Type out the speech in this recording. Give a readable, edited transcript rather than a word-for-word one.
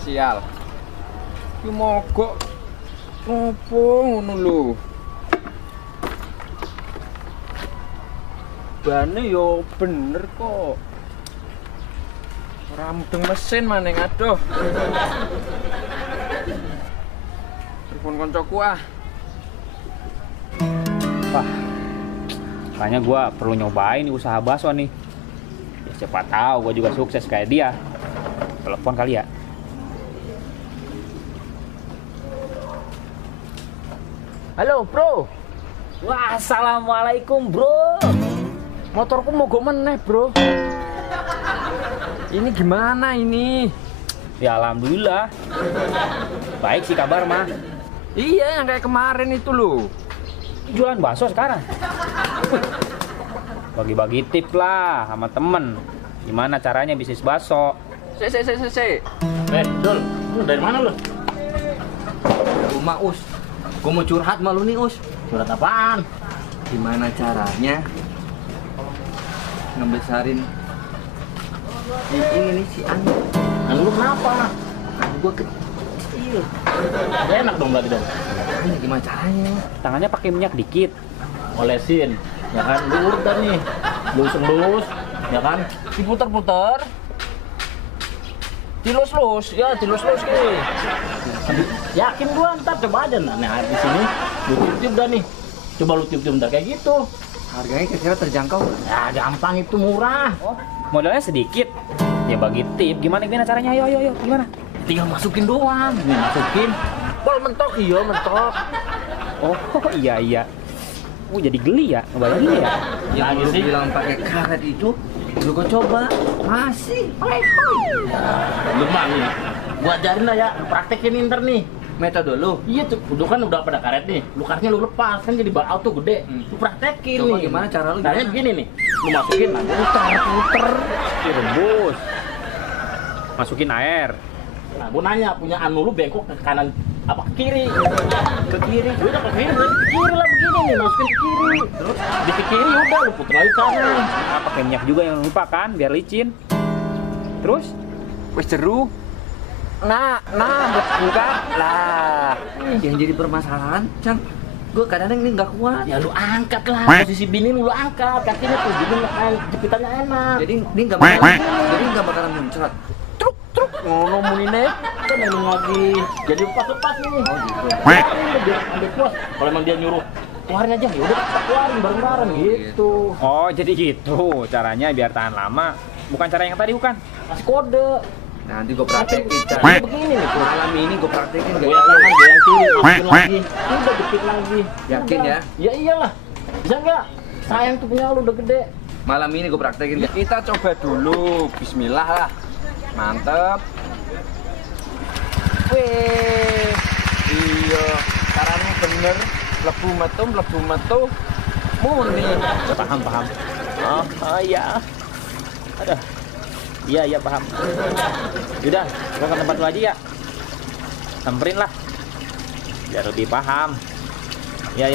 sial. Ki mogok opo ngono lho. Bane yo bener kok. Ora mudeng mesin maning aduh. Telepon koncoku ah. Wah, kayaknya gue perlu nyobain nih usaha bakso nih. Ya, siapa tahu gue juga sukses kayak dia. Telepon kali ya. Halo bro. Wah, assalamualaikum bro. Motorku mogok meneh bro. Ini gimana ini? Ya alhamdulillah. Baik sih kabar mah. Iya yang kayak kemarin itu loh. Jualan bakso sekarang. Bagi-bagi tip lah sama temen. Gimana caranya bisnis bakso? Se. Dul, lu dari mana lu? Rumah Us. Gua mau curhat sama lu nih Us. Surat apaan? Gimana caranya ngebesarin ini nih si Anu. Anu lu kenapa? Anu gua kecil. Gak enak dong berarti dong. Ini gimana caranya? Tangannya pakai minyak dikit. Olesin, ya kan? Lu urut dah nih. Lus, ya kan? Diputer-puter. Dilus-lus, ya dilus-lus nih. Yakin gua ntar coba aja nah di sini. Lu tiup dah nih. Coba lu tiup ntar kayak gitu. Harganya kira-kira terjangkau. Ya gampang itu murah. Oh, modalnya sedikit. Ya bagi tip. Gimana caranya? Ayo, gimana? Tinggal masukin doang. Nih masukin. Pol mentok iya mentok. Oh, iya. Jadi geli ya, ngebayangin ya. Yang Lagi lu sih. bilang pakai karet itu, lu gua coba. Masih. Lu mah nih. Gua ajarin lah ya, lu praktekin ntar nih. Metode lu. Iya tuh, lu kan udah pada karet nih. Lu karetnya lu lepas kan jadi auto gede. Lu praktekin Coba nih. gimana cara lu? Caranya begini nih. Lu masukin nah, puter. Direbus. Masukin air. Nah, gua nanya punya anu lu bengkok ke kanan apa ke kiri? Ke kiri. Udah ke kiri, berarti ke kiri lah begini nih, masukin ke kiri. Terus di ke kiri udah lu puter lagi ke kanan. Nah, pakai minyak juga yang lupa kan, biar licin. Terus Wes jeru. Nah, buka lah. Yang jadi permasalahan, Cang, gue kadang-kadang ini nggak kuat. Ya lu angkat lah, posisi bini lu angkat, kakinya tuh jadi jepitannya enak. Jadi ini nggak bakalan muncrat. Truk ngono munine. Kan emang lagi jadi lepas nih. Oh gitu. Biar ambil puas. Kalau emang dia nyuruh keluarin aja, ya udah kita keluarin bareng-bareng gitu. oh, jadi gitu caranya biar tahan lama. Bukan cara yang tadi bukan? Kasih kode. Nanti gue praktekin, Cang. Begini nih tuh. Malam ini gue praktekin Gue gak? yang kiri, masukin lagi. Udah jepit lagi. Yakin Udah. ya? Ya iyalah. Bisa nggak? Sayang tuh punya lu udah gede. Malam ini gue praktekin. Kita coba dulu. Bismillah lah. Mantep. Wih. Iya. Caranya bener. Lebu metu. Murni. Paham. Oh iya. Aduh. Iya paham. Yaudah, gua ke tempat lu aja ya. Samperin lah. Biar lebih paham. Ya.